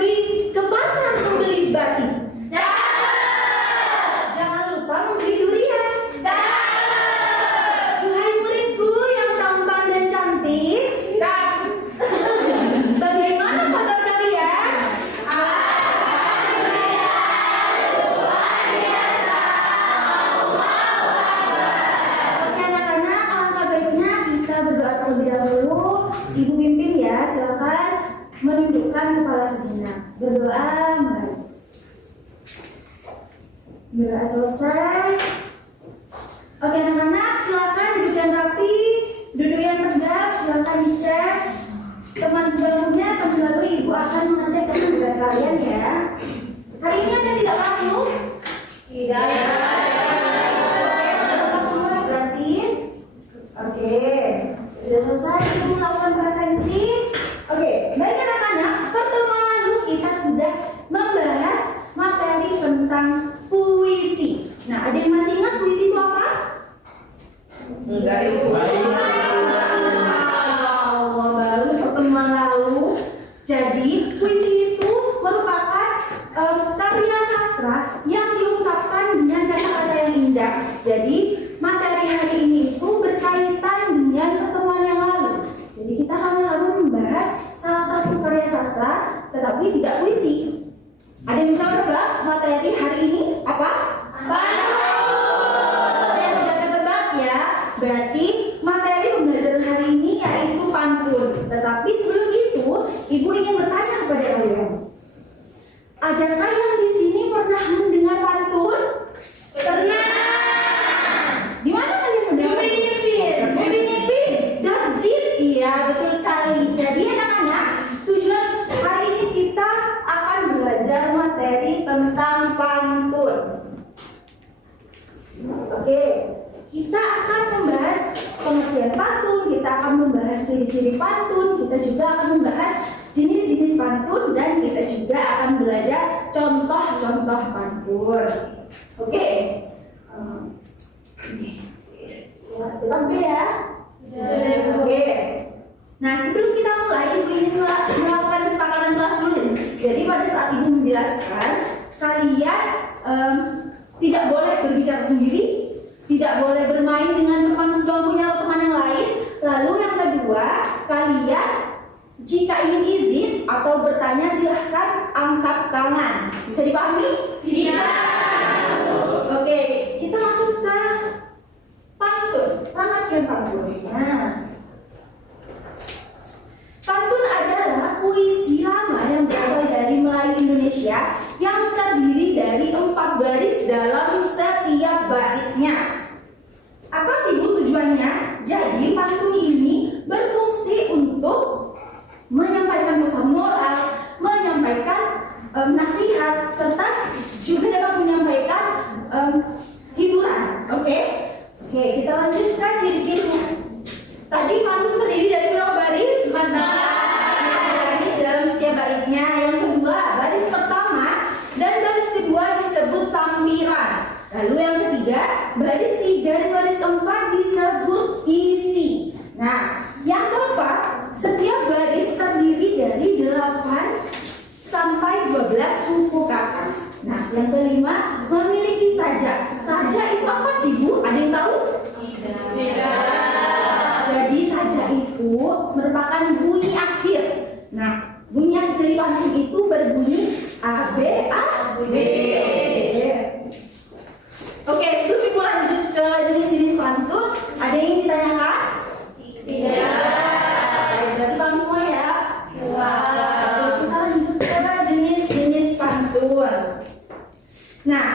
pergi ke pasar membeli batik? Jangan lupa membeli durian. Duhai muridku yang tampan dan cantik, bagaimana kabar kalian? Oke anak-anak, alangkah baiknya kita berdoa terlebih dahulu. Ibu pimpin ya, silakan menundukkan kepala sejenak. Berdoa mulai. Berdoa selesai. Oke anak-anak, silakan duduk yang rapi, duduk yang tegap, silakan dicek teman sebelumnya, sambil lalu ibu akan mengecek kebugaran kalian ya. Hari ini ada tidak masuk? Tidak. Sudah lengkap semua berarti? Oke, sudah selesai ibu melakukan presensi. Oke, baik anak-anak, pertemuan lalu kita sudah membahas materi tentang puisi. Nah, ada yang masih ingat puisi itu apa? Enggak, Ibu. Allah, baru pertemuan lalu. Jadi, puisi itu merupakan karya sastra yang diungkapkan dengan kata-kata yang indah. Jadi, materi hari ini itu berkaitan dengan pertemuan yang lalu. Jadi, kita sama-sama membahas salah satu karya sastra, tetapi tidak puisi. Ada yang bisa menebak materi hari ini apa? Yang sudah ketebak ya. Berarti materi pembelajaran hari ini yaitu pantun. Tetapi sebelum itu, ibu ingin bertanya kepada kalian. Adakah yang di sini pernah mendengar pantun? Pernah. Di mana kalian mendengar? Di Nipin. Jarjit. Iya, betul sekali. Jadi anak-anak, tujuan hari ini kita akan belajar materi tentang pantun. Oke, kita akan membahas pengertian pantun, kita akan membahas ciri-ciri pantun, kita juga akan membahas jenis-jenis pantun, dan kita juga akan belajar contoh-contoh pantun. Oke, kita ambil ya. Oke. Nah, sebelum kita mulai, ibu ingin melakukan kesepakatan kelas dulu. Jadi pada saat ibu menjelaskan, kalian tidak boleh berbicara sendiri, tidak boleh bermain dengan teman sebangkunya atau teman yang lain. Lalu yang kedua, kalian jika ingin izin atau bertanya silahkan angkat tangan. Bisa dipahami? Bisa. Oke, kita masuk ke pantun. Pengertian pantun. Nah, pantun adalah puisi lama yang berasal dari Melayu Indonesia yang terdiri dari 4 baris dalam setiap baitnya. Apa sih Bu tujuannya? Jadi pantun ini berfungsi untuk menyampaikan pesan moral, menyampaikan nasihat, serta juga dapat menyampaikan hiburan. Oke, kita lanjut ke ciri-cirinya. Tadi pantun terdiri dari berapa baris? 4 baris dalam setiap baitnya. Yang kedua, baris pertama dan baris kedua disebut sampiran. Lalu yang ketiga, baris 3 dan baris keempat disebut isi. Nah, yang keempat, setiap baris terdiri dari 8 sampai 12 suku kata. Nah, yang kelima, memiliki sajak. Sajak itu apa sih Bu? Ada yang tahu? Tidak. Jadi sajak itu merupakan bunyi akhir. Nah, bunyi akhir dari pantun itu berbunyi A, B, A, B. Oke, sebelum kita lanjut ke jenis-jenis pantun, ada yang ingin ditanyakan? Tidak. Berarti paham semua ya? Wow. Kita lanjut ke jenis-jenis pantun. Nah,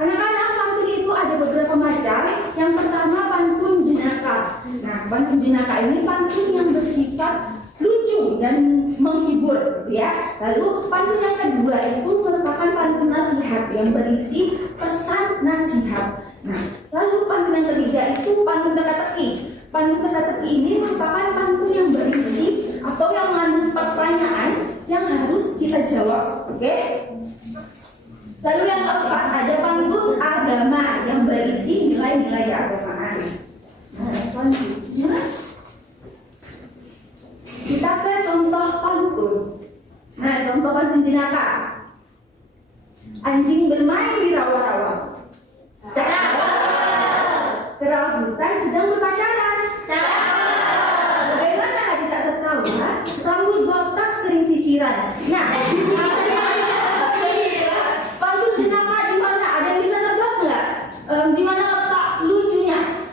anak-anak, pantun itu ada beberapa macam. Yang pertama, pantun jenaka. Nah, pantun jenaka ini pantun yang bersifat lucu dan menghibur, ya. Lalu pantun yang kedua itu merupakan pantun nasihat yang berisi pesan nasihat. Nah, lalu pantun yang ketiga itu pantun teka-teki. Pantun teka-teki ini merupakan pantun yang berisi atau yang mengandung pertanyaan yang harus kita jawab. Oke? Lalu yang keempat ada pantun agama yang berisi nilai-nilai keagamaan. Nah, selanjutnya kita ke contoh pantun. Nah, Contoh pantun jenaka. Anjing bermain di rawa-rawa. Cakep. Kerabutan sedang berpacaran. Bagaimana adik tak tertawa? Rambut botak sering sisiran. Nah, di sini pantun jenaka di mana? Ada yang bisa nebak nggak? Di mana letak lucunya?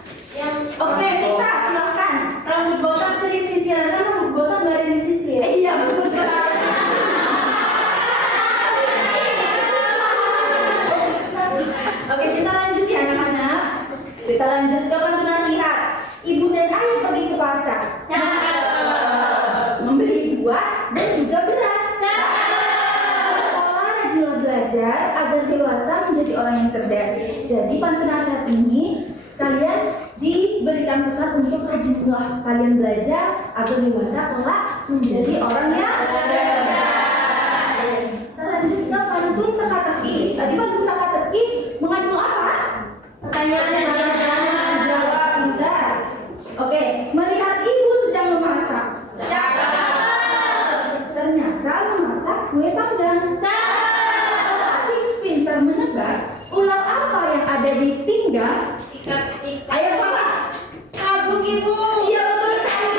Oke, kita silakan. Rambut botak sering sisiran, kan rambut botak nggak ada di sisi ya? Iya, betul sekali. Oke, kita lanjut ya anak-anak. Kita lanjut ke pantun nasihat. Ibu dan ayah pergi ke pasar. Membeli buah dan juga beras. Sekolah rajinlah belajar agar dewasa menjadi orang yang cerdas. Jadi pantun nasihat ini kalian diberikan pesan untuk rajinlah kalian belajar agar dewasa kelak menjadi orang yang cerdas. Selanjutnya pantun teka-teki. Tadi pantun teka-teki mengandung apa? Pertanyaan jawab pintar. Oke, melihat ibu sedang memasak. Ternyata memasak kue panggang. Tapi pintar menebak ular apa yang ada di pinggang? Ayo Pak. Kabung ibu. Iya betul sekali.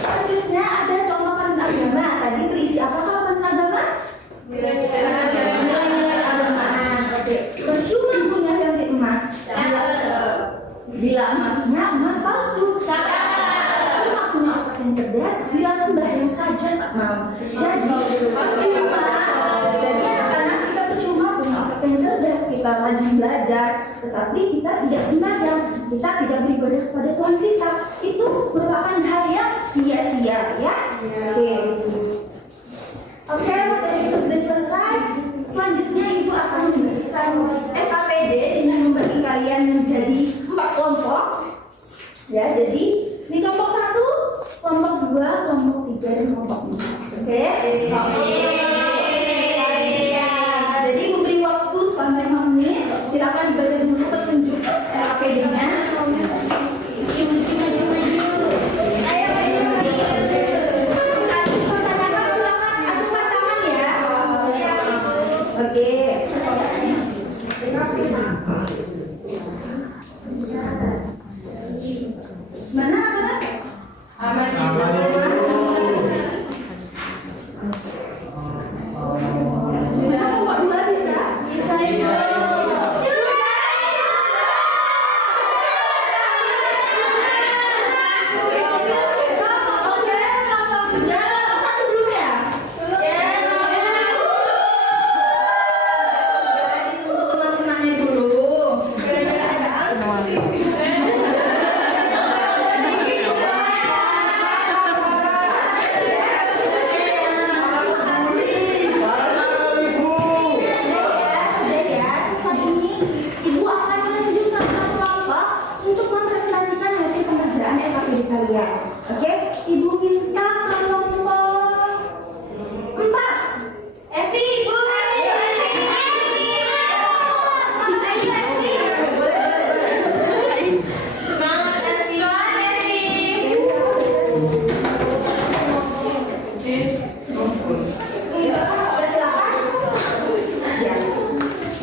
Selanjutnya ada contoh pantun agama. Tadi berisi apa kalau pantun agama? Nilai-nilai keagamaan. Oke. Percuma punya cantik emas. Bila emasnya emas palsu. Percuma punya otak yang cerdas. Bila sembahyang saja tak mau. Jadi percuma. Jadi anak-anak kita percuma punya otak yang cerdas. Kita rajin belajar, tetapi kita tidak sembahyang. Kita tidak beribadah kepada Tuhan kita. Itu merupakan hal yang sia-sia, ya. Oke, materi itu sudah selesai. Selanjutnya ibu akan memberikan KPD dengan membagi kalian menjadi 4 kelompok. Ya, jadi di kelompok 1, kelompok 2, kelompok 3, dan kelompok 4. Oke? Jadi memberi waktu sampai 5 menit. Silakan dibaca dulu petunjuk KPD-nya. Oke. Mana? Kelompok 2 bisa? Oke, ibu minta kelompok 4. Evi, Bu.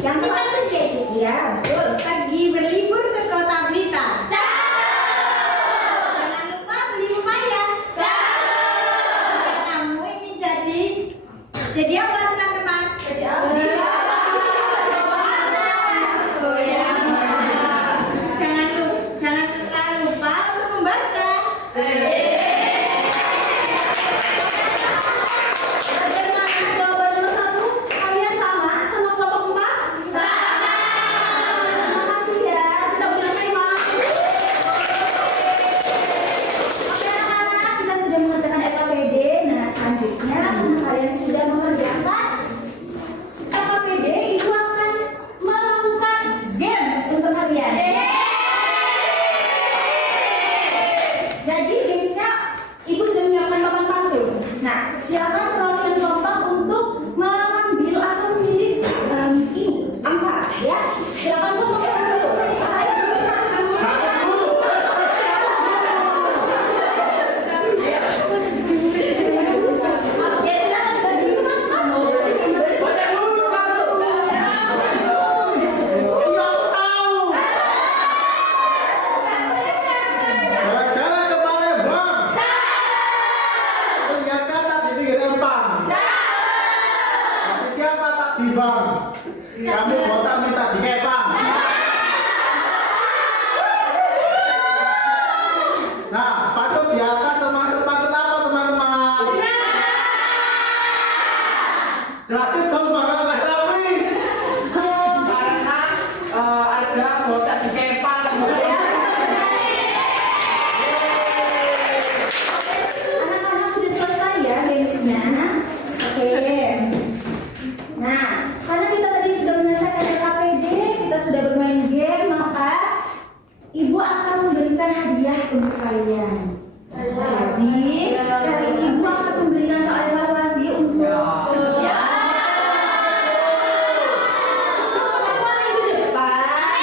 Yang kita ya, betul. Pergi berlibur ke kota Blitar. Jangan lupa beli pepaya. bang. Kami botak minta dikepang. Nah, patut di atas termasuk patut apa teman-teman? Jelasin dong bakal Mas Rafli. Karena ada botak di kepang. Anak-anak sudah selesai ya gamesnya. Oke. Nah, karena kita tadi sudah menyelesaikan KPD, kita sudah bermain game, maka Ibu akan memberikan hadiah untuk kalian. Jadi, dari Ibu akan memberikan soal evaluasi untuk untuk pertemuan minggu depan.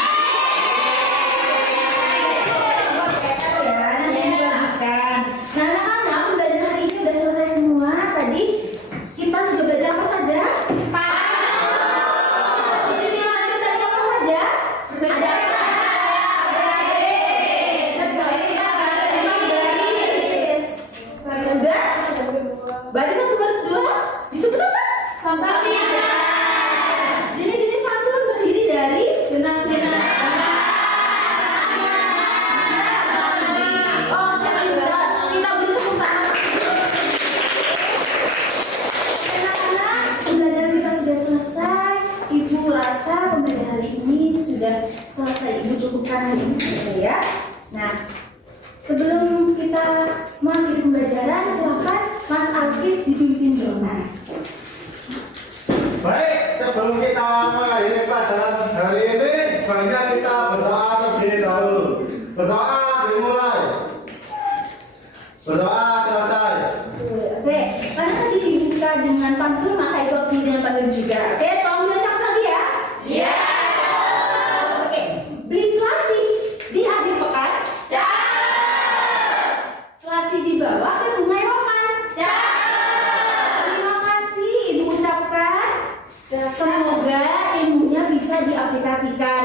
Oke, ya, nanti dibagikan. Nah, anak-anak, pembelajaran hari ini sudah selesai semua. Tadi kita sudah belajar apa saja? Jadi lanjut tadi apa saja? Ada baris 1, baris 2 disebut apa? Jenis-jenis pantun terdiri dari oh, kita beri tepuk tangan. Anak-anak, pembelajaran kita sudah selesai. Ibu rasa pembelajaran hari ini sudah selesai. Ibu cukupkan hari ini saja ya. Nah, sebelum kita mengakhiri pembelajaran, silakan Mas Alkis dipimpin doa. Baik, sebelum kita mengakhiri pelajaran hari ini, sebaiknya kita berdoa terlebih dahulu. Berdoa dimulai. Berdoa selesai. Oke, karena tadi dibuka dengan pantun, maka itu artinya dengan pantun juga. Oke, tolong diucapkan lagi ya. Iya. Oke, beli selasi di akhir pekan. Selasi dibawa ke Sungai Roman. Terima kasih Ibu ucapkan. Semoga ilmunya bisa diaplikasikan.